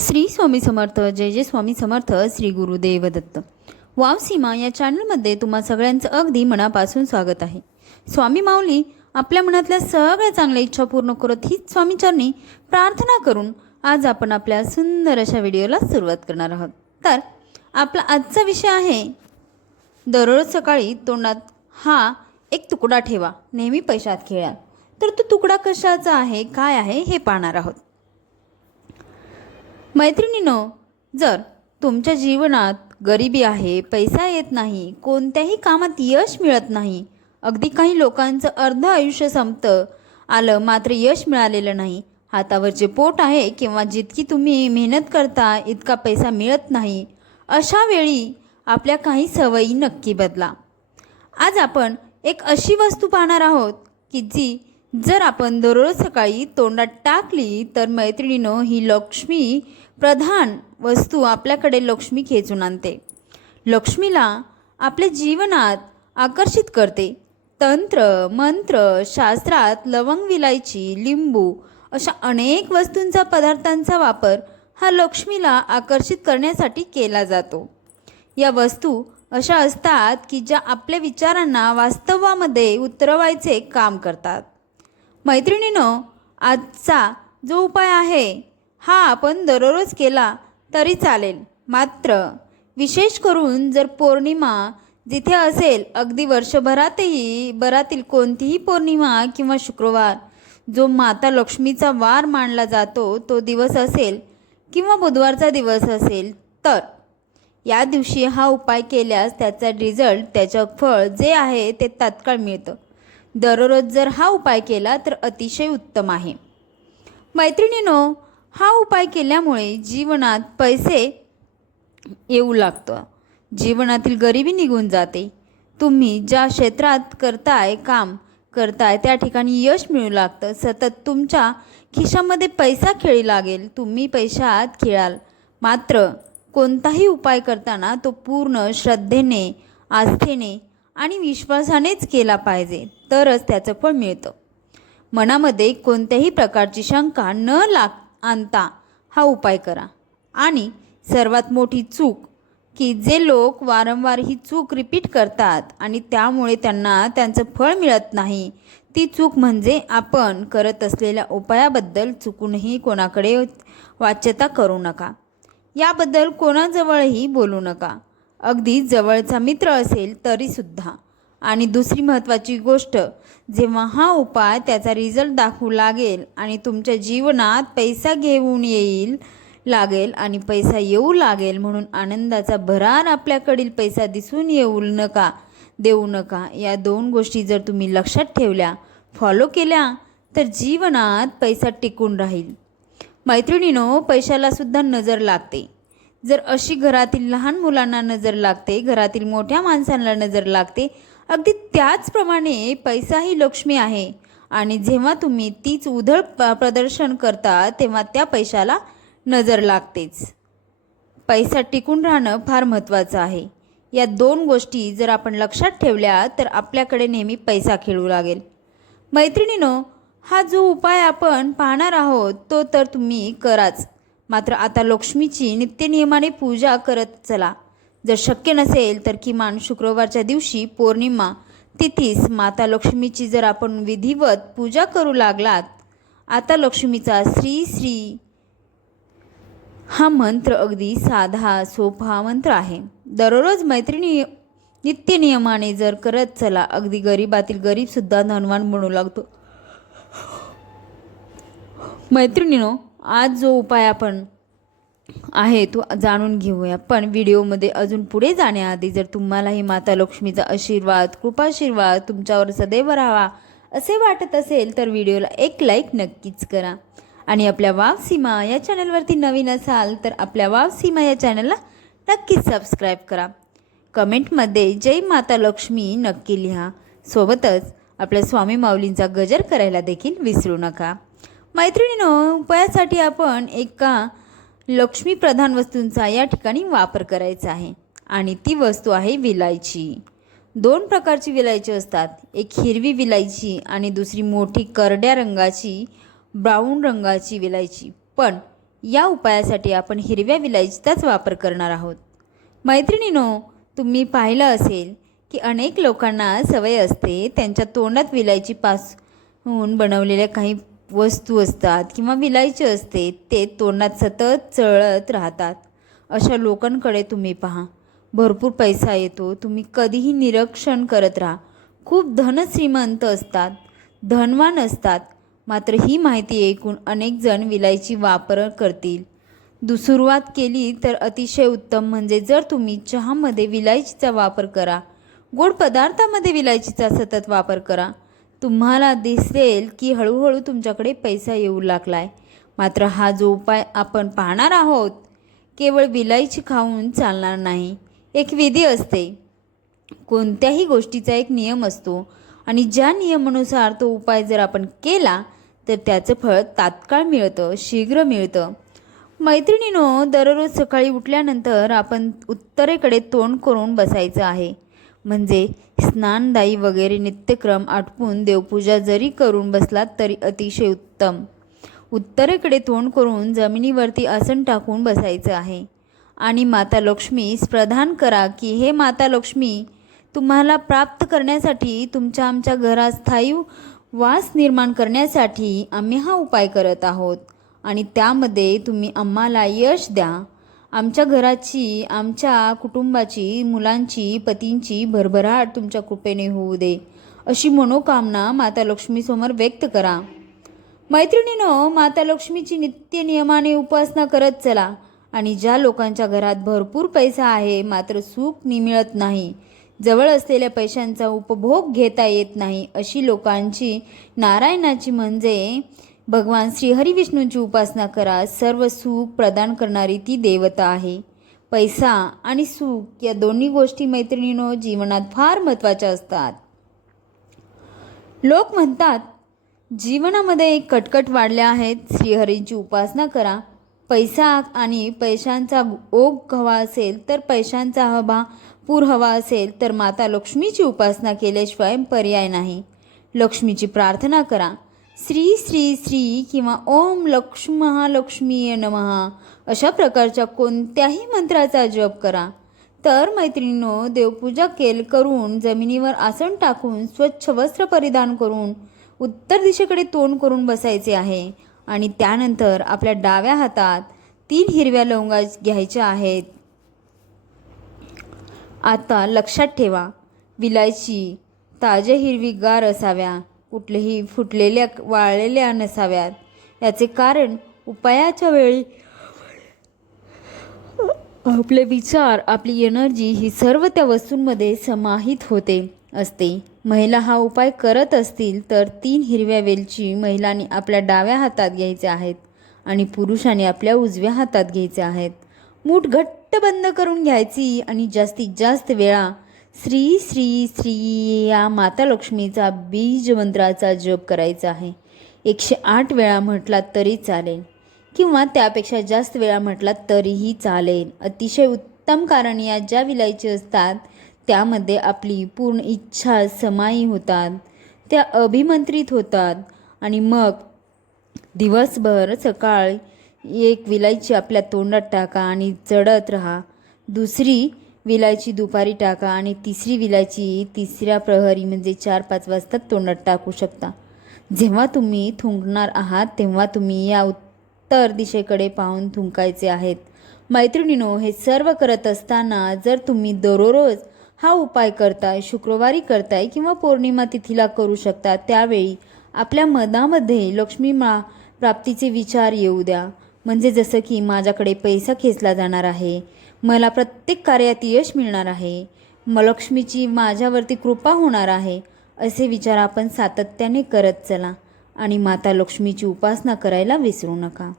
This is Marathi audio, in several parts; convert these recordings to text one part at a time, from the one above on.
श्री स्वामी समर्थ जय जय स्वामी समर्थ श्री गुरुदेव दत्त वाव सीमा या चॅनलमध्ये तुम्हा सगळ्यांचं अगदी मनापासून स्वागत आहे. स्वामी माऊली आपल्या मनातल्या सगळ्या चांगल्या इच्छा पूर्ण करत हीच स्वामीचरणी प्रार्थना करून आज आपण आपल्या सुंदर अशा व्हिडिओला सुरुवात करणार आहोत. तर आपला आजचा विषय आहे दररोज सकाळी तोंडात हा एक तुकडा ठेवा नेहमी पैशात खेळा. तर तो तुकडा कशाचा आहे काय आहे हे पाहणार आहोत. मैत्रिणीनो जर तुमच्या जीवनात गरिबी आहे पैसा येत नाही कोणत्याही कामात यश मिळत नाही अगदी काही लोकांचं अर्ध आयुष्य संपतं आलं मात्र यश मिळालेलं नाही हातावर जे पोट आहे किंवा जितकी तुम्ही मेहनत करता इतका पैसा मिळत नाही अशा वेळी आपल्या काही सवयी नक्की बदला. आज आपण एक अशी वस्तू पाहणार आहोत की जी जर आपण दररोज सकाळी तोंडात टाकली तर मैत्रिणीनो ही लक्ष्मी प्रधान वस्तू आपल्याकडे लक्ष्मी खेचून आणते. लक्ष्मीला आपल्या जीवनात आकर्षित करते. तंत्र मंत्र शास्त्रात लवंग विलायची लिंबू अशा अनेक वस्तूंचा पदार्थांचा वापर हा लक्ष्मीला आकर्षित करण्यासाठी केला जातो. या वस्तू अशा असतात की ज्या आपल्या विचारांना वास्तवामध्ये उतरवायचे काम करतात. मैत्रिणीनो आजचा जो उपाय आहे हा आपण दररोज केला तरी चालेल. मात्र विशेष करून जर पौर्णिमा जिथे असेल अगदी वर्षभरातही भरातील कोणतीही पौर्णिमा किंवा शुक्रवार जो माता लक्ष्मीचा वार मानला जातो तो दिवस असेल किंवा बुधवारचा दिवस असेल तर या दिवशी हा उपाय केल्यास त्याचा रिझल्ट त्याचं फळ जे आहे ते तात्काळ मिळतं. दररोज जर हा उपाय केला तर अतिशय उत्तम आहे. मैत्रिणीनो हा उपाय केल्यामुळे जीवनात पैसे येऊ लागतं. जीवनातील गरिबी निघून जाते. तुम्ही ज्या क्षेत्रात करताय काम करताय त्या ठिकाणी यश मिळू लागतं. सतत तुमच्या खिशामध्ये पैसा खेळी लागेल. तुम्ही पैशात खेळाल. मात्र कोणताही उपाय करताना तो पूर्ण श्रद्धेने आस्थेने आणि विश्वासानेच केला पाहिजे तरच त्याचं फळ मिळतं. मनामध्ये कोणत्याही प्रकारची शंका न लाग आणता हा उपाय करा. आणि सर्वात मोठी चूक की जे लोक वारंवार ही चूक रिपीट करतात आणि त्यामुळे त्यांना त्यांचं फळ मिळत नाही ती चूक म्हणजे आपण करत असलेल्या उपायाबद्दल चुकूनही कोणाकडे वाच्यता करू नका. याबद्दल कोणाजवळही बोलू नका. अगदी जवळचा मित्र असेल तरीसुद्धा. आणि दुसरी महत्त्वाची गोष्ट जेव्हा हा उपाय त्याचा रिझल्ट दाखवू लागेल आणि तुमच्या जीवनात पैसा घेऊन येईल लागेल आणि पैसा येऊ लागेल म्हणून आनंदाचा भरार आपल्याकडील पैसा दिसून येऊ नका देऊ नका या दोन गोष्टी जर तुम्ही लक्षात ठेवल्या फॉलो केल्या तर जीवनात पैसा टिकून राहील. मैत्रिणीनो पैशालासुद्धा नजर लागते. जर अशी घरातील लहान मुलांना नजर लागते घरातील मोठ्या माणसांना नजर लागते अगदी त्याचप्रमाणे पैसा ही लक्ष्मी आहे. आणि जेव्हा तुम्ही तीच उधळ प- प्रदर्शन करता तेव्हा त्या पैशाला नजर लागतेच. पैसा टिकून राहणं फार महत्त्वाचं आहे. या दोन गोष्टी जर आपण लक्षात ठेवल्या तर आपल्याकडे नेहमी पैसा खेळू लागेल. मैत्रिणीनो हा जो उपाय आपण पाहणार आहोत तो तर तुम्ही कराच. मात्र आता लक्ष्मीची नित्यनियमाने पूजा करत चला. जर शक्य नसेल तर किमान शुक्रवारच्या दिवशी पौर्णिमा तिथीस माता लक्ष्मीची जर आपण विधिवत पूजा करू लागलात आता लक्ष्मीचा श्री श्री हा मंत्र अगदी साधा सोपा मंत्र आहे. दररोज मैत्रिणी नित्यनियमाने जर करत चला अगदी गरीबातील गरीबसुद्धा धनवान बनू लागतो. मैत्रिणीनो आज जो उपाय आपण आहे तो जाणून घेऊया. पण व्हिडिओमध्ये अजून पुढे जाण्याआधी जर तुम्हालाही माता लक्ष्मीचा आशीर्वाद कृपाशीर्वाद तुमच्यावर सदैव राहावा असे वाटत असेल तर व्हिडिओला एक लाईक नक्कीच करा. आणि आपल्या वाव सीमा या चॅनलवरती नवीन असाल तर आपल्या वाव सीमा या चॅनलला नक्कीच सबस्क्राईब करा. कमेंटमध्ये जय माता लक्ष्मी नक्की लिहा. सोबतच आपल्या स्वामी माऊलींचा गजर करायला देखील विसरू नका. मैत्रिणीनो उपायासाठी आपण एका लक्ष्मीप्रधान वस्तूंचा या ठिकाणी वापर करायचा आहे. आणि ती वस्तू आहे विलायची. दोन प्रकारची विलायची असतात. एक हिरवी विलायची आणि दुसरी मोठी करड्या रंगाची ब्राऊन रंगाची विलायची. पण या उपायासाठी आपण हिरव्या विलायचीचाच वापर करणार आहोत. मैत्रिणीनो तुम्ही पाहिलं असेल की अनेक लोकांना सवय असते त्यांच्या तोंडात विलायची पासून बनवलेल्या काही वस्तू असतात किंवा विलायची असते ते तोंडात सतत चळत राहतात. अशा लोकांकडे तुम्ही पहा. भरपूर पैसा येतो. तुम्ही कधीही निरीक्षण करत राहा. खूप धनश्रीमंत असतात. धनवान असतात. मात्र ही माहिती ऐकून अनेक जण विलायची वापर करतील. दु सुरुवात केली तर अतिशय उत्तम. म्हणजे जर तुम्ही चहामध्ये विलायचीचा वापर करा गोड पदार्थामध्ये विलायचीचा सतत वापर करा तुम्हाला दिसेल की हळूहळू तुमच्याकडे पैसा येऊ लागलाय. मात्र हा जो उपाय आपण पाहणार आहोत केवळ विलायची खाऊन चालणार नाही. एक विधी असते. कोणत्याही गोष्टीचा एक नियम असतो आणि ज्या नियमानुसार तो उपाय जर आपण केला तर त्याचं फळ तात्काळ मिळतं शीघ्र मिळतं. मैत्रिणीनो दररोज सकाळी उठल्यानंतर आपण उत्तरेकडे तोंड करून बसायचं आहे. म्हणजे स्नानदायी वगैरे नित्यक्रम आटपून देवपूजा जरी करून बसलात तरी अतिशय उत्तम. उत्तरेकडे तोंड करून जमिनीवरती आसन टाकून बसायचं आहे. आणि माता लक्ष्मीस प्रधान करा की हे माता लक्ष्मी तुम्हाला प्राप्त करण्यासाठी तुमच्या आमच्या घरात स्थायी वास निर्माण करण्यासाठी आम्ही हा उपाय करत आहोत. आणि त्यामध्ये तुम्ही आम्हाला यश द्या. आमच्या घराची आमच्या कुटुंबाची मुलांची पतींची भरभराट तुमच्या कृपेने होऊ दे. अशी मनोकामना माता लक्ष्मीसमोर व्यक्त करा. मैत्रिणीनं माता लक्ष्मीची नित्य नियमाने उपासना करत चला आणि ज्या लोकांच्या घरात भरपूर पैसा आहे मात्र सुख निमिळत नाही. जवळ असलेल्या पैशांचा उपभोग घेता येत नाही अशी लोकांची नारायणाची म्हणजे भगवान श्रीहरिविष्णूंची उपासना करा सर्व सुख प्रदान करणारी ती देवता आहे. पैसा आणि सुख या दोन्ही गोष्टी मैत्रिणीनो जीवनात फार महत्त्वाच्या असतात. लोक म्हणतात जीवनामध्ये कटकट वाढल्या आहेत श्रीहरींची उपासना करा. पैसा आणि पैशांचा ओघ हवा असेल तर पैशांचा हवा पूर हवा असेल तर माता लक्ष्मीची उपासना केल्याशिवाय पर्याय नाही. लक्ष्मीची प्रार्थना करा. श्री श्री श्री किंवा ओम लक्ष्मी महालक्ष्मीय नमः अशा प्रकारच्या कोणत्याही मंत्राचा जप करा. तर मैत्रिणीनो देवपूजा केल करून जमिनीवर आसन टाकून स्वच्छ वस्त्र परिधान करून उत्तर दिशेकडे तोंड करून बसायचे आहे आणि त्यानंतर आपल्या डाव्या हातात तीन हिरव्या लवंगा घ्यायच्या आहेत. आता लक्षात ठेवा विलायची ताज्या हिरवीगार असाव्या. कुठलेही फुटलेल्या वाळलेल्या नसाव्यात. याचे कारण उपायाच्या वेळी आपले विचार आपली एनर्जी ही सर्व त्या वस्तूंमध्ये समाहित होते असते. महिला हा उपाय करत असतील तर तीन हिरव्या वेलची महिलांनी आपल्या डाव्या हातात घ्यायचे आहेत आणि पुरुषांनी आपल्या उजव्या हातात घ्यायचे आहेत. मूठ घट्ट बंद करून घ्यायची आणि जास्तीत जास्त वेळा श्री श्री श्री या माता लक्ष्मीचा बीज मंत्राचा जप करायचा आहे. एकशे आठ वेळा म्हटला तरी चालेल. किंवा त्यापेक्षा जास्त वेळा म्हटला तरीही चालेल. अतिशय उत्तम कारण या ज्या विलायची असतात त्यामध्ये आपली पूर्ण इच्छा समाई होतात. त्या अभिमंत्रित होतात. आणि मग दिवसभर सकाळ एक विलायची आपल्या तोंडात टाका आणि चढत राहा. दुसरी विलायची दुपारी टाका आणि तिसरी विलायची तिसऱ्या प्रहरी म्हणजे चार पाच वाजता तोंडात टाकू शकता. जेव्हा तुम्ही थुंकणार आहात तेव्हा तुम्ही या उत्तर दिशेकडे पाहून थुंकायचे आहेत. मैत्रिणीनो हे सर्व करत असताना जर तुम्ही दररोज हा उपाय करताय शुक्रवारी करताय किंवा पौर्णिमा तिथीला करू शकता त्यावेळी आपल्या मनामध्ये लक्ष्मी मा प्राप्तीचे विचार येऊ द्या. म्हणजे जसं की माझ्याकडे पैसा खेचला जाणार आहे मला प्रत्येक कार्यात यश मिळणार आहे. मलक्ष्मीची माझ्यावरती कृपा होणार आहे असे विचार आपण सातत्याने करत चला आणि माता लक्ष्मीची उपासना करायला विसरू नका.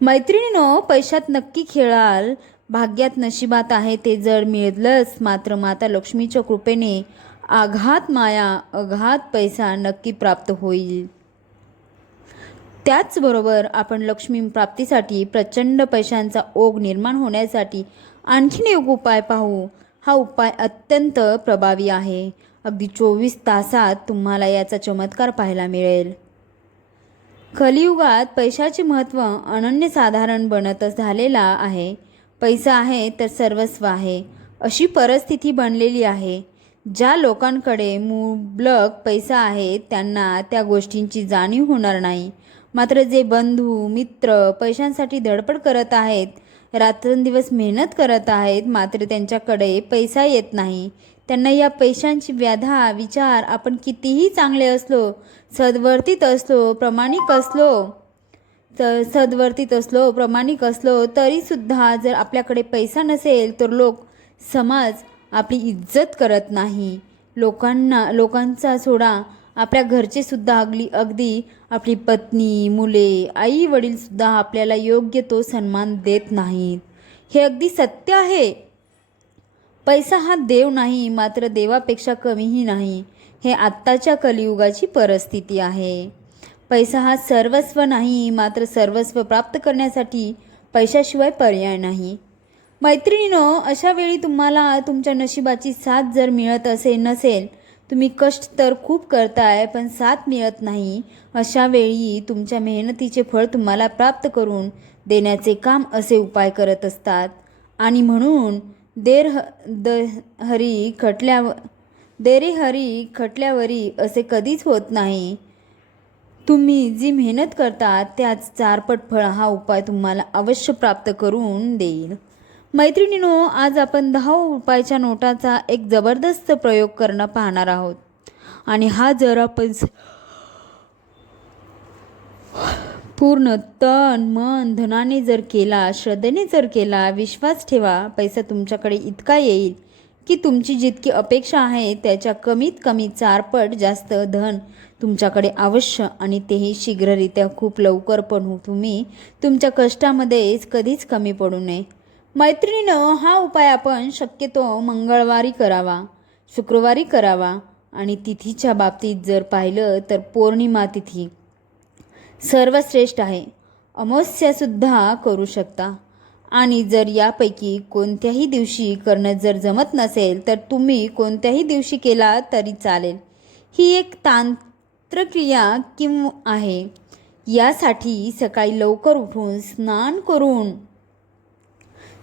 मैत्रिणीनो पैशात नक्की खेळाल. भाग्यात नशिबात आहे ते जर मिळलंच मात्र माता लक्ष्मीच्या कृपेने आघात माया अघात पैसा नक्की प्राप्त होईल. त्याचबरोबर आपण लक्ष्मी प्राप्तीसाठी प्रचंड पैशांचा ओघ निर्माण होण्यासाठी आणखीन एक उपाय पाहू. हा उपाय अत्यंत प्रभावी आहे. अगदी चोवीस तासात तुम्हाला याचा चमत्कार पाहायला मिळेल. कलियुगात पैशाचे महत्त्व अनन्यसाधारण बनतच झालेला आहे. पैसा आहे तर सर्वस्व आहे. अशी परिस्थिती बनलेली आहे. ज्या लोकांकडे मुबलक पैसा आहे त्यांना त्या गोष्टींची जाणीव होणार नाही. मात्र जे बंधू मित्र पैशांसाठी धडपड करत आहेत रात्रंदिवस मेहनत करत आहेत मात्र त्यांच्याकडे पैसा येत नाही. त्यांना या पैशांची व्याधा विचार आपण कितीही चांगले असलो सद्वर्तीत असलो प्रामाणिक असलो तर सद्वर्तीत असलो प्रामाणिक असलो तरीसुद्धा जर आपल्याकडे पैसा नसेल तर लोक समाज आपली इज्जत करत नाही. लोकांना लोकांचा सोडा आपल्या घरचेसुद्धा अगली अगदी अगदी आपली पत्नी मुले आई वडीलसुद्धा आपल्याला योग्य तो सन्मान देत नाहीत. हे अगदी सत्य आहे. पैसा हा देव नाही मात्र देवापेक्षा कमीही नाही. हे आत्ताच्या कलियुगाची परिस्थिती आहे. पैसा हा सर्वस्व नाही मात्र सर्वस्व प्राप्त करण्यासाठी पैशाशिवाय पर्याय नाही. मैत्रिणीनो अशा वेळी तुम्हाला तुमच्या नशिबाची साथ जर मिळत असे नसेल तुम्ही कष्ट तर खूप करताय पण साथ मिळत नाही. अशा वेळी तुमच्या मेहनतीचे फळ तुम्हाला प्राप्त करून देण्याचे काम असे उपाय करत असतात. आणि म्हणून देर ह द हरी खटल्याव देरे हरी खटल्यावरी असे कधीच होत नाही. तुम्ही जी मेहनत करता त्याच चारपट फळ हा उपाय तुम्हाला अवश्य प्राप्त करून देईल. मैत्रिणीनो आज आपण दहा रुपयाच्या नोटाचा एक जबरदस्त प्रयोग करणं पाहणार आहोत. आणि हा जर आपण पूर्ण तन मन धनाने जर केला श्रद्धेने जर केला विश्वास ठेवा पैसा तुमच्याकडे इतका येईल की तुमची जितकी अपेक्षा आहे त्याच्या कमीत कमी चारपट जास्त धन तुमच्याकडे अवश्य आणि तेही शीघ्ररित्या खूप लवकर पण हो. तुम्ही तुमच्या कष्टामध्येच कधीच कमी पडू नये. मैत्रिणीनं हा उपाय आपण शक्यतो मंगळवारी करावा शुक्रवारी करावा आणि तिथीच्या बाबतीत जर पाहिलं तर पौर्णिमा तिथी सर्वश्रेष्ठ आहे. अमावस्यासुद्धा करू शकता. आणि जर यापैकी कोणत्याही दिवशी करणं जर जमत नसेल तर तुम्ही कोणत्याही दिवशी केला तरी चालेल. ही एक तांत्रक्रिया किंवा आहे. यासाठी सकाळी लवकर उठून स्नान करून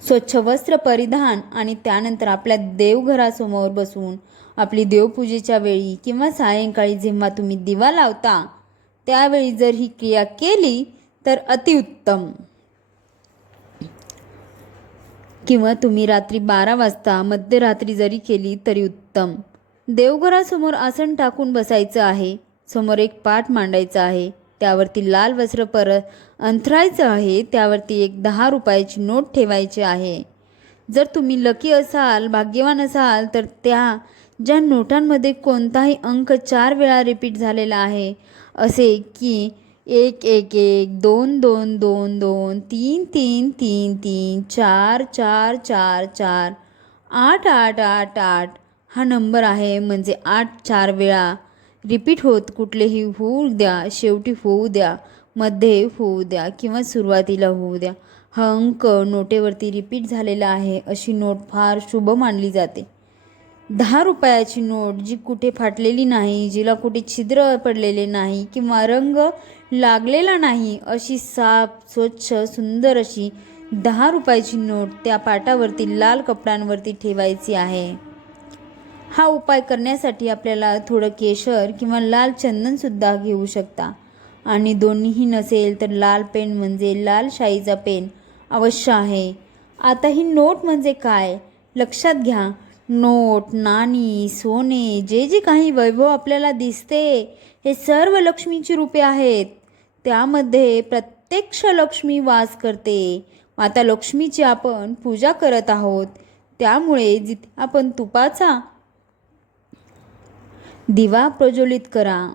स्वच्छ वस्त्र परिधान आणि त्यानंतर आपल्या देवघरासमोर बसून आपली देवपूजेच्या वेळी किंवा सायंकाळी जेव्हा तुम्ही दिवा लावता त्यावेळी जर ही क्रिया केली तर अतिउत्तम. किंवा तुम्ही रात्री बारा वाजता मध्यरात्री जरी केली तरी उत्तम. देवघरासमोर आसन टाकून बसायचं आहे समोर एक पाठ मांडायचा आहे. त्यावरती लाल वस्त्र पर अंथरायचं आहे त्यावरती एक दहा रुपयाची नोट ठेवायची आहे. जर तुम्ही लकी असाल भाग्यवान असाल तर त्या ज्या नोटांमध्ये कोणताही अंक चार वेळा रिपीट झालेला आहे असे की एक एक एक दोन दोन दोन दोन तीन तीन तीन तीन चार चार चार चार आठ आठ आठ आठ हा नंबर आहे म्हणजे आठ चार वेळा. रिपीट होत कुठलेही होऊ द्या शेवटी होऊ द्या मध्ये होऊ द्या किंवा सुरुवातीला होऊ द्या. हा अंक नोटेवरती रिपीट झालेला आहे अशी नोट फार शुभ मानली जाते. दहा रुपयाची नोट जी कुठे फाटलेली नाही जिला कुठे छिद्र पडलेले नाही किंवा रंग लागलेला नाही अशी साफ स्वच्छ सुंदर अशी दहा रुपयाची नोट त्या पाटावरती लाल कपड्यांवरती ठेवायची आहे. हा उपाय करण्यासाठी आपल्याला थोडं केशर किंवा लाल चंदनसुद्धा घेऊ शकता. आणि दोन्हीही नसेल तर लाल पेन म्हणजे लाल शाईचा पेन अवश्य आहे. आता ही नोट म्हणजे काय? लक्षात घ्या. नोट नाणी सोने जे जे काही वैभव आपल्याला दिसते हे सर्व लक्ष्मीची रूपे आहेत. त्यामध्ये प्रत्यक्ष लक्ष्मी वास करते. माता लक्ष्मीची आपण पूजा करत आहोत. त्यामुळे जिथे आपण तुपाचा दिवा प्रज्वलित करा.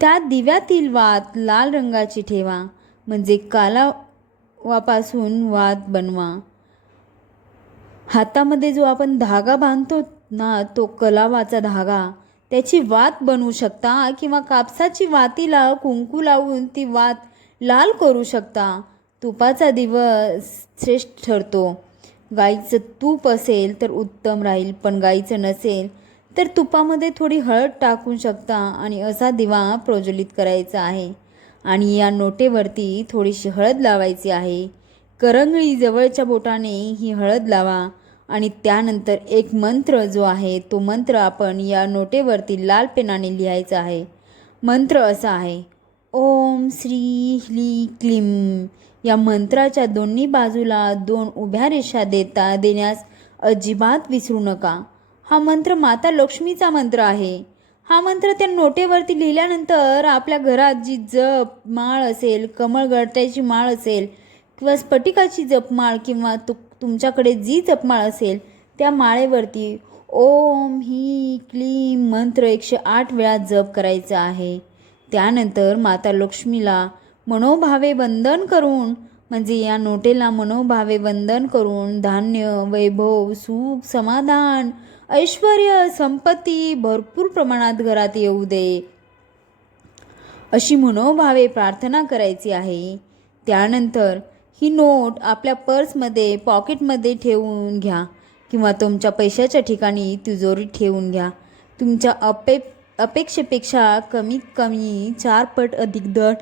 त्या दिव्यातील वात लाल रंगाची ठेवा म्हणजे कालावापासून वात बनवा. हातामध्ये जो आपण धागा बांधतो ना तो कलावाचा धागा. त्याची वात बनवू शकता किंवा कापसाची वातीला कुंकू लावून ती वात लाल करू शकता. तुपाचा दिवस श्रेष्ठ ठरतो. गाईचं तूप असेल तर उत्तम राहील पण गाईचं नसेल तर तुपामध्ये थोडी हळद टाकू शकता आणि असा दिवा प्रज्वलित करायचा आहे. आणि या नोटेवरती थोडीशी हळद लावायची आहे. करंगळी जवळच्या बोटाने ही हळद लावा आणि त्यानंतर एक मंत्र जो आहे तो मंत्र आपण या नोटेवरती लाल पेनाने लिहायचा आहे. मंत्र असा आहे. ओम श्री ह्ली क्लीम या मंत्राच्या दोन्ही बाजूला दोन उभ्या रेषा देता देण्यास अजिबात विसरू नका. हा मंत्र माता लक्ष्मीचा मंत्र आहे. हा मंत्र त्या नोटेवरती लिहिल्यानंतर आपल्या घरात जी जप माळ असेल कमळ गळत्याची माळ असेल किंवा स्फटिकाची जपमाळ किंवा तु तुमच्याकडे जी जपमाळ असेल त्या माळेवरती ओम ही क्लीम मंत्र एकशे आठ वेळा जप करायचा आहे. त्यानंतर माता लक्ष्मीला मनोभावे वंदन करून म्हणजे या नोटेला मनोभावे वंदन करून धान्य वैभव सुख समाधान ऐश्वर संपत्ती भरपूर प्रमाणात घरात येऊ दे. अशी मनोभावे प्रार्थना करायची आहे. त्यानंतर ही नोट आपल्या पर्समध्ये पॉकेटमध्ये ठेवून घ्या किंवा तुमच्या पैशाच्या ठिकाणी तिजोरीत ठेवून घ्या. तुमच्या अपे अपेक्षेपेक्षा कमीत कमी चार पट अधिक दर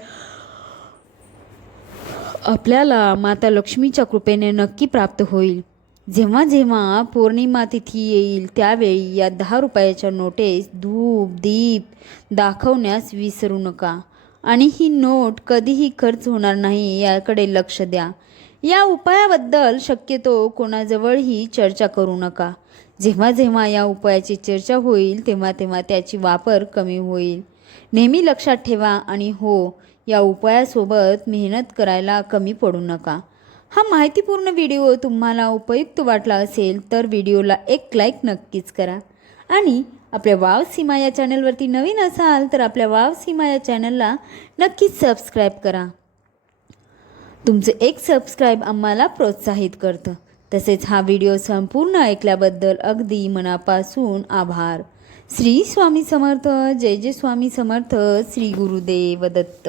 आपल्याला माता लक्ष्मीच्या कृपेने नक्की प्राप्त होईल. जेव्हा जेव्हा पौर्णिमा तिथी येईल त्यावेळी या दहा रुपयाच्या नोटेस धूप दीप दाखवण्यास विसरू नका. आणि ही नोट कधीही खर्च होणार नाही याकडे लक्ष द्या. या उपायाबद्दल शक्यतो कोणाजवळही चर्चा करू नका. जेव्हा जेव्हा या उपायाची चर्चा होईल तेव्हा तेव्हा त्याची वापर कमी होईल. नेहमी लक्षात ठेवा आणि हो या उपायासोबत मेहनत करायला कमी पडू नका. हा माहितीपूर्ण व्हिडिओ तुम्हाला उपयुक्त वाटला असेल तर व्हिडिओला एक लाईक नक्कीच करा. आणि आपल्या वाव सीमा या चॅनलवरती नवीन असाल तर आपल्या वाव सीमा या चॅनलला नक्कीच सबस्क्राईब करा. तुमचं एक सबस्क्राईब आम्हाला प्रोत्साहित करतं. तसेच हा व्हिडिओ संपूर्ण ऐकल्याबद्दल अगदी मनापासून आभार. श्री स्वामी समर्थ जय जय स्वामी समर्थ श्री गुरुदेव दत्त.